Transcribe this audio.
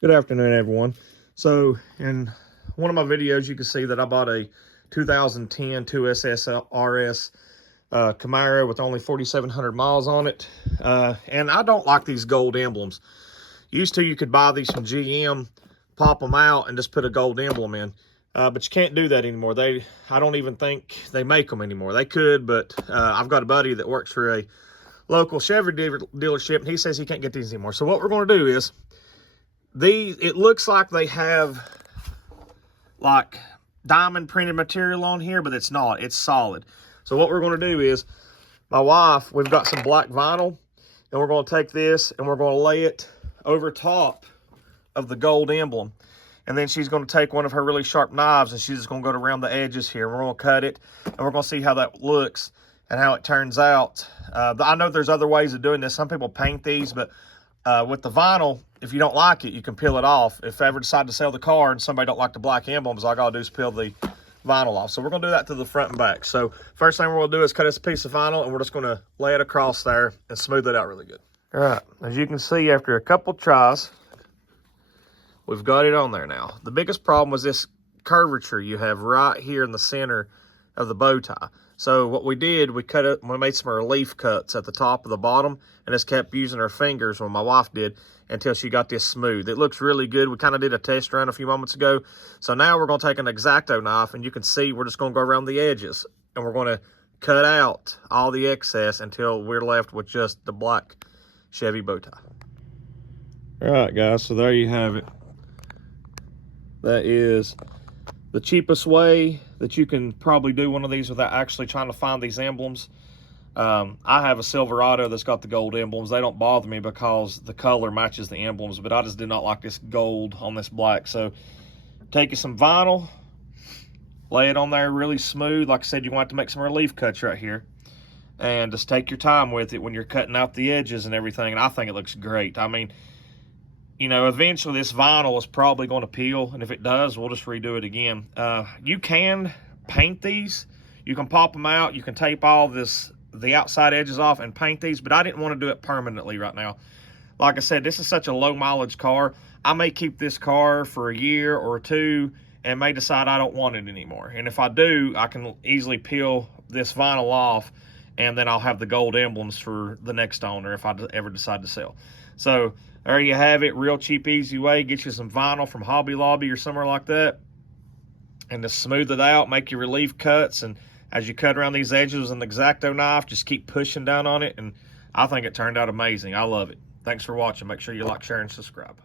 Good afternoon, everyone. So in one of my videos, you can see that I bought a 2010 2SS RS Camaro with only 4,700 miles on it. And I don't like these gold emblems. Used to, you could buy these from GM, pop them out, and just put a gold emblem in. But you can't do that anymore. I don't even think they make them anymore. They could, but I've got a buddy that works for a local Chevy dealership, and he says he can't get these anymore. So what we're going to do is, it looks like they have like diamond printed material on here, but it's not. It's solid. So what we're going to do is, my wife, we've got some black vinyl, and we're going to take this and we're going to lay it over top of the gold emblem. And then she's going to take one of her really sharp knives and she's just going to go around the edges here. We're going to cut it and we're going to see how that looks and how it turns out. I know there's other ways of doing this. Some people paint these, but with the vinyl, if you don't like it, you can peel it off. If I ever decide to sell the car and somebody don't like the black emblems, all I gotta do is peel the vinyl off. So we're gonna do that to the front and back. So first thing we're gonna do is cut this piece of vinyl and we're just gonna lay it across there and smooth it out really good. All right, as you can see, after a couple tries, we've got it on there now. The biggest problem was this curvature you have right here in the center of the bow tie. So what we did, we made some relief cuts at the top of the bottom and just kept using our fingers, when my wife did, until she got this smooth. It looks really good. We kind of did a test run a few moments ago. So now we're going to take an X-Acto knife, and you can see we're just going to go around the edges and we're going to cut out all the excess until we're left with just the black Chevy bow tie. All right, guys, so there you have it. That is the cheapest way that you can probably do one of these without actually trying to find these emblems. I have a Silverado that's got the gold emblems. They don't bother me because the color matches the emblems, but I just did not like this gold on this black. So take you some vinyl, lay it on there really smooth. Like I said, you're going to have to make some relief cuts right here. And just take your time with it when you're cutting out the edges and everything. And I think it looks great. I mean, you know, eventually this vinyl is probably going to peel, and if it does, we'll just redo it again. You can paint these. You can pop them out. You can tape all the outside edges off and paint these, but I didn't want to do it permanently right now. Like I said, this is such a low mileage car. I may keep this car for a year or two and may decide I don't want it anymore. And if I do, I can easily peel this vinyl off, and then I'll have the gold emblems for the next owner if I ever decide to sell. So there you have it. Real cheap, easy way. Get you some vinyl from Hobby Lobby or somewhere like that, and just smooth it out, make your relief cuts, and as you cut around these edges with an X-Acto knife, just keep pushing down on it, and I think it turned out amazing. I love it. Thanks for watching. Make sure you like, share, and subscribe.